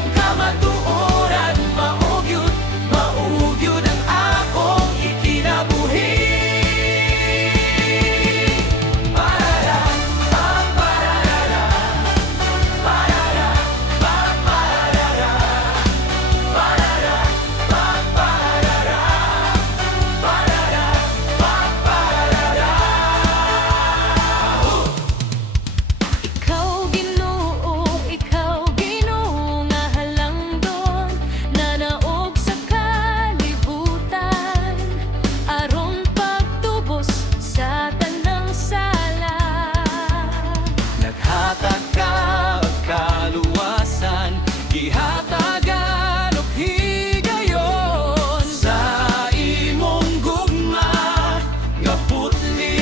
imong kamatuoran. Maugyod, maugyod ang akong ikinabuhi. Parara, pa, pararara. Parara, pa, pararara. Parara, pa, pararara. Parara, pa, pararara. Ikaw Ginoo nga halangdon, nanaog sa kalibutan, aron pagtubos sa tanang sala. Naghatag ka og kaluwasan, gihatagan og higayon sa imong gugma nga putli.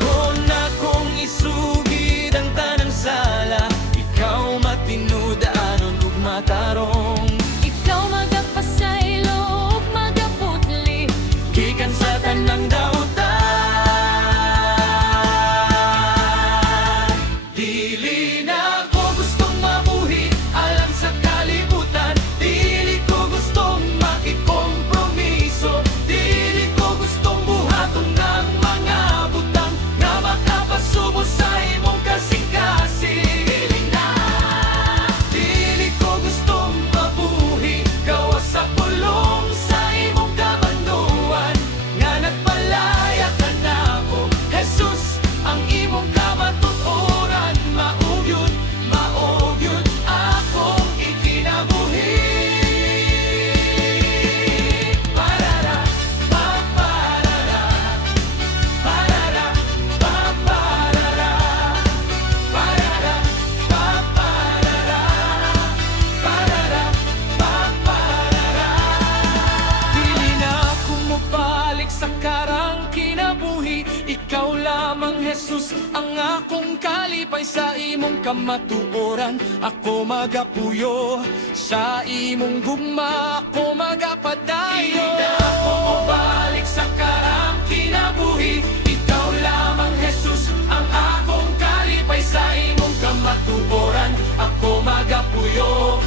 Kung akong isugid ang tanang sala, ikaw matinudaan ug matarong. Ikaw magapasaylo ug magaputli, Gikan sa tanang dautan. Dili na ko gustong mabuhi alang sa kalibutan. Dili ko gustong makikompromiso. Dili ko gustong buhaton ng mga butang nga makapasubo sa imong kasing-kasing. Dili ko gustong mabuhi gawas sa pulong sa imong kabanduan nga nagpalaya ka nako. Jesus, ang imong kamatuoran. Maugyod, maugyod akong ikinabuhi. Parara, pa, parara. Parara, pa, parara. Parara, pa, parara. Parara, pa, parara. Dili na ako mabalik sa karang kinabuhi. Ikaw lamang, Jesus, ang akong kalipay. Sa imong kamatuoran ako magapuyo, sa imong gugma ako magapadayo. Dili na ako mabalik sa karang kinabuhi. Ikaw lamang, Jesus, ang akong kalipay. Sa imong kamatuoran ako magapuyo,